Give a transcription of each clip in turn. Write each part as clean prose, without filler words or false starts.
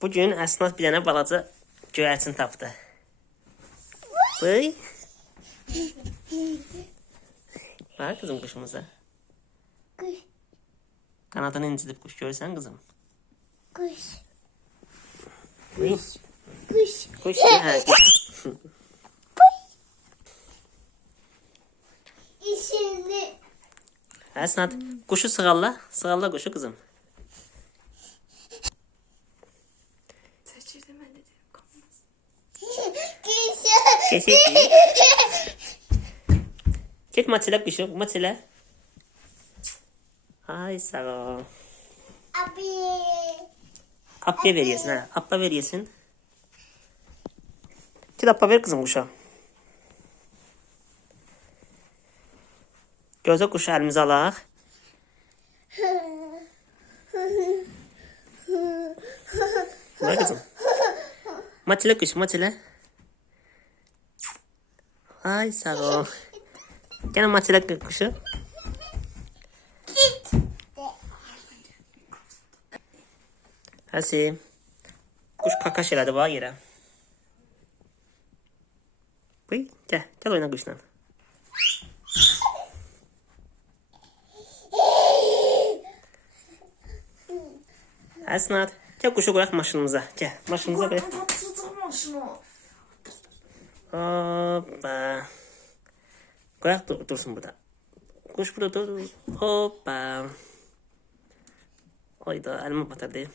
Bugün Əsnad bir dənə balaca göyərçin tapdı. Bıy. Bak kızım kuşumuza. Kuş. Kanadını incidip kuş görürsən kızım. Kuş. Bıy. Kuş. Kuş. Hə, kuş. İşini. Əsnad kuşu sığalla. Sığalla kuşu kızım. Keşke. Git maçla kuşu. Maçla. Ay sağ ol. Abi. Apya veriyorsun ha. Appa veriyorsun. Git appa ver kızım kuşa. Gözə quşu əlimizə alaq. Bak kızım. Maçla kuş, maçla. Ay sağ ol. Gel maçla kuşu. Git. Hasi. Kuş kakaş elədi bax yerə. Bıy, gel. Gel oyna kuşla. Əsnad. Gel kuşu qoyaq maşınımıza. Gel. Maşınımıza qoyaq. Hoppa. Qoyaq dursun burada. Kuş burada dur. Hoppa. Oyda əlimi batırdı.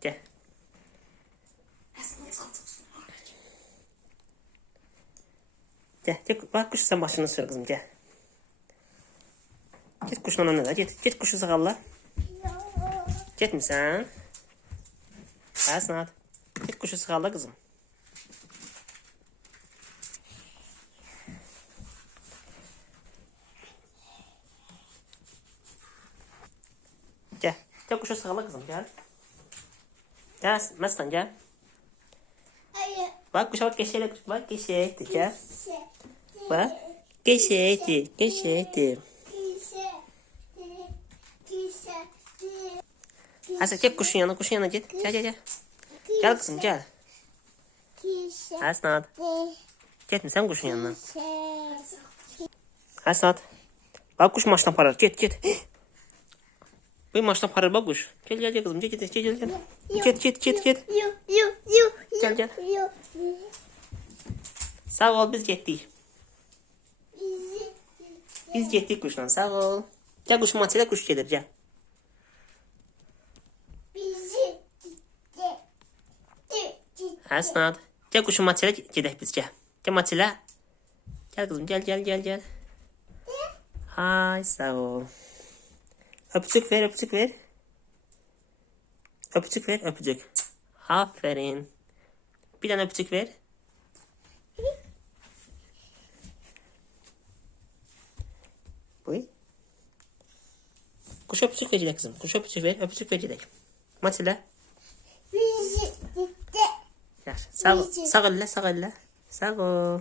Gel. Gel. Gel. Bak kuş sen başını sür kızım gel. Git kuşun önüne de git. Git kuşu sağalla. Gitmisən? Əsnad. Git kuşu sağalla kızım. Gel. Gel kuşu sağalla kızım gel. Gel Məstan gel. Hayır. Bak kuşa bak geçeydi. Bak geçeydi gel. Bak. Geçeydi. Geçeydi. Asıl gel kuşun yanına git. Gel gel gel. Gel kızım gel. Əsnad. Gitme sen kuşun yanına. Əsnad. Bak kuş maçtan parar. Git git. Bu maçtan parar bak kuş. Gel gel gel kızım. Gel gel gel gel. Git. Gel gel. Sağ ol biz gittik. Biz gittik kuşla sağ ol. Gel kuş maçıyla kuş gelir gel. Əsnad. Gel kuşun maçıyla gedək biz gel. Gel maçıyla. Gel kızım gel. Ay sağ ol. Öpücük ver. Öpücük ver. Aferin. Bir tane öpücük ver. Buyur. Kuş öpücük verecek kızım. Kuş öpücük ver. Öpücük verecek. Maçıyla. Sağ ol. Sağ ol. Sağ ol.